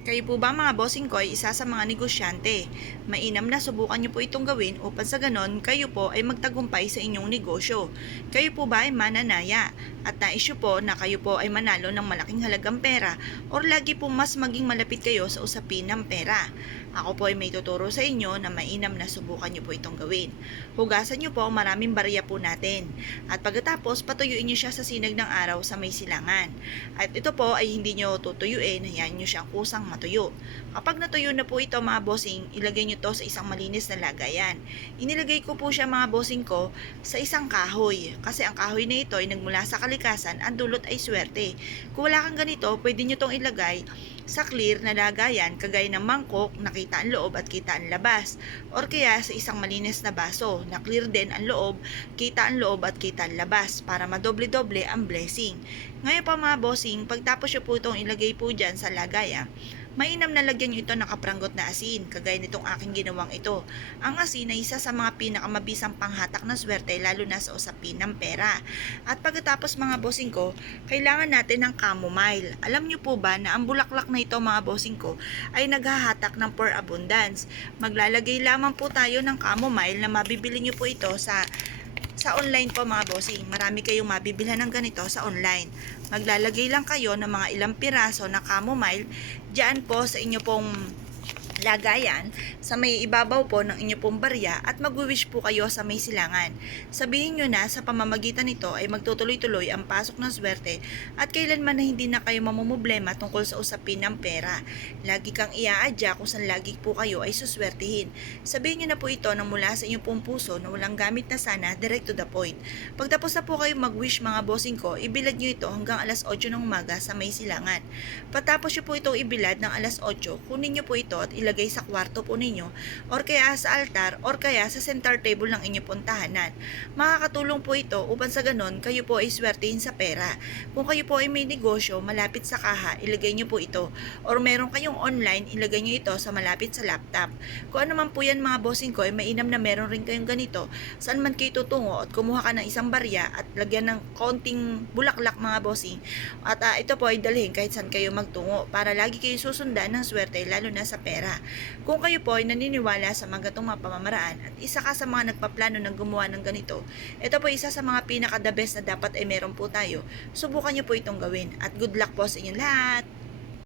Kayo po ba mga bossing ko ay isa sa mga negosyante? Mainam na subukan niyo po itong gawin upang sa ganon kayo po ay magtagumpay sa inyong negosyo. Kayo po ba ay mananaya at nais niyo po na kayo po ay manalo ng malaking halagang pera or lagi po mas maging malapit kayo sa usapin ng pera? Ako po ay may tuturo sa inyo na mainam na subukan niyo po itong gawin. Hugasan niyo po ang maraming barya po natin at pagkatapos patuyuin niyo siya sa sinag ng araw sa may silangan. At ito po ay hindi nyo tutuyuin, hayaan nyo siyang kusang matuyo. Kapag natuyo na po ito mga bossing, ilagay nyo to sa isang malinis na lagayan. Inilagay ko po siya mga bossing ko sa isang kahoy. Kasi ang kahoy na ito ay nagmula sa kalikasan, ang dulot ay swerte. Kung wala kang ganito, pwede nyo tong ilagay sa clear na lagayan kagaya ng mangkok na kita ang loob at kita ang labas. Or kaya sa isang malinis na baso na clear din ang loob, kita ang loob at kita ang labas para madoble-doble ang blessing. Ngayon pa mga bossing, pagtapos nyo po itong ilagay po dyan sa lagayan, mainam na lagyan nyo ito ng kaprangot na asin, kagaya nitong aking ginawang ito. Ang asin ay isa sa mga pinakamabisang panghatak ng swerte lalo na sa usapin ng pera. At pagkatapos mga bossing ko, kailangan natin ng chamomile. Alam nyo po ba na ang bulaklak na ito mga bossing ko ay naghahatak ng for abundance. Maglalagay lamang po tayo ng chamomile na mabibili nyo po ito sa online po mga bossing. Marami kayong mabibilhan ng ganito sa online. Maglalagay lang kayo ng mga ilang piraso na chamomile diyan po sa inyo pong lagayan sa may ibabaw po ng inyo pong barya at mag-wish po kayo sa may silangan. Sabihin nyo na sa pamamagitan nito ay magtutuloy-tuloy ang pasok ng swerte at kailanman na hindi na kayo mamumblema tungkol sa usapin ng pera. Lagi kang iaadya kung saan lagi po kayo ay suswertihin. Sabihin nyo na po ito na mula sa inyong pong puso na walang gamit na sana, direct to the point. Pagtapos na po kayo mag-wish mga bossing ko, ibilad nyo ito hanggang alas 8 ng umaga sa may silangan. Patapos nyo po itong ibilad ng alas 8, kunin nyo po ito at ilagay sa kwarto po ninyo or kaya sa altar or kaya sa center table ng inyong pong tahanan. Makakatulong po ito upang sa ganon kayo po ay swertihin sa pera. Kung kayo po ay may negosyo malapit sa kaha, ilagay nyo po ito. Or meron kayong online, ilagay nyo ito sa malapit sa laptop. Kung ano man po yan mga bossing ko, ay mainam na meron rin kayong ganito. Saan man kayo tutungo at kumuha ka ng isang barya at lagyan ng konting bulaklak mga bossing. At ito po ay dalhin kahit saan kayo magtungo para lagi kayo susundan ng swerte lalo na sa pera. Kung kayo po ay naniniwala sa mga gatong mga pamamaraan at isa ka sa mga nagpaplano ng gumawa ng ganito, ito po isa sa mga pinaka-the best na dapat ay meron po tayo. Subukan nyo po itong gawin at good luck po sa inyong lahat!